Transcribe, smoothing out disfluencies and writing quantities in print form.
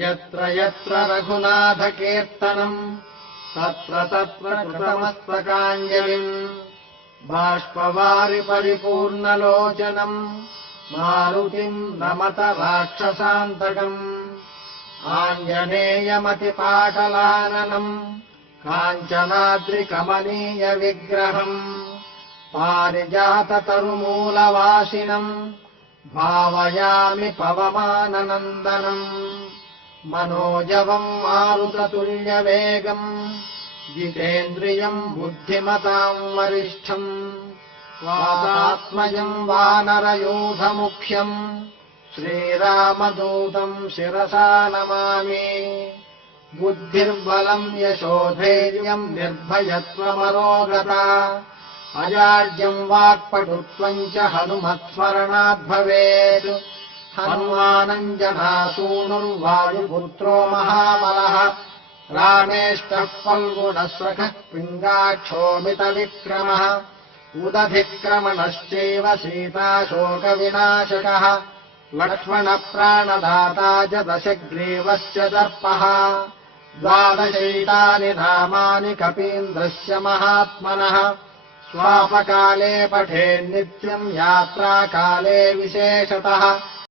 यत्र यत्र रघुनाथकीर्तनम् तत्र तत्र कृतमस्तकाञ्जलिम् बाष्पवारि परिपूर्णलोचनम् मारुतिम् नमत राक्षसान्तकम् आञ्जनेयमतिपाटलाननम् काञ्चनाद्रिकमनीयविग्रहम् पारिजाततरुमूलवासिनम् भावयामि पवमाननन्दनम् मनोजवम् मारुततुल्यवेगम् जितेन्द्रियम् बुद्धिमताम् वरिष्ठम् वातात्मजम् वानरयूथमुख्यम् श्रीरामदूतम् शिरसा नमामि बुद्धिर्बलम् यशोधैर्यम् निर्भयत्वमरोगता अजाड्यम् वाक्पटुत्वम् च हनुमत्स्मरणाद्भवेत् हनुमानम् जनासूनुर्वायुपुत्रो महाबलः रामेष्टः फल्गुणस्वखः पिङ्गाक्षोमितविक्रमः उदधिक्रमणश्चैव सीताशोकविनाशकः लक्ष्मणप्राणदाता च दशग्रीवश्च दर्पः द्वादशैतानि नामानि कपीन्द्रस्य महात्मनः स्वापकाले पठेन्नित्यम् यात्राकाले विशेषतः